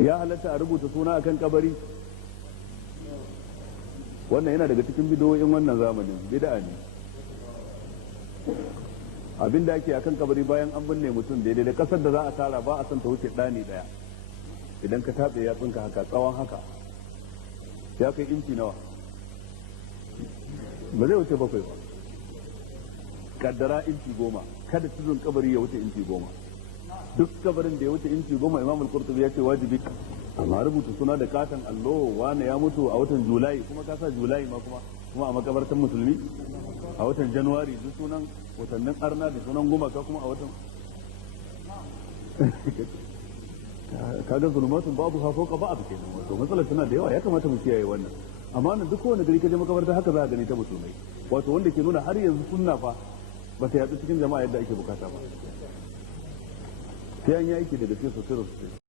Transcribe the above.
ya halatta a rubuta suna akan kabari? Wannan yana daga cikin bidiyoyin wannan zamanin, bid'a ne. Abin da ake akan kabari bayan an binne mutum daidai da kasar da za a tara ba a son ta wuce ɗani ɗaya. Idan ka taɓe yatsunka haka tsawon haka ya kai inci nawa? Ba zai wuce 7 ba. Kaddara inci 10, kada tudun kabari ya wuce inci 10. Duk kabarin da ya wuce inci 10 Imam Al-Qurtubi ya ce wajibi amma rubuta suna da katon allo wane ya mutu a watan Julai, kuma ka sa Julai ma kuma a makabartan musulmi a watan Januwari, duk sunan watannin arna da sunan gumaka kuma a watan kaga zulumatun babu ha fauka ba abu kenan. Wato matsalar tana da yawa, ya kamata mu kiyaye wannan. Amma nan duk kowane gari ka je makabarta haka za a gani ta musulmai, wato wanda ke nuna har yanzu sunna fa ba ta yaɗu cikin jama'a yadda ake bukata ba. Sai an yi aiki da gaske sosai sosai.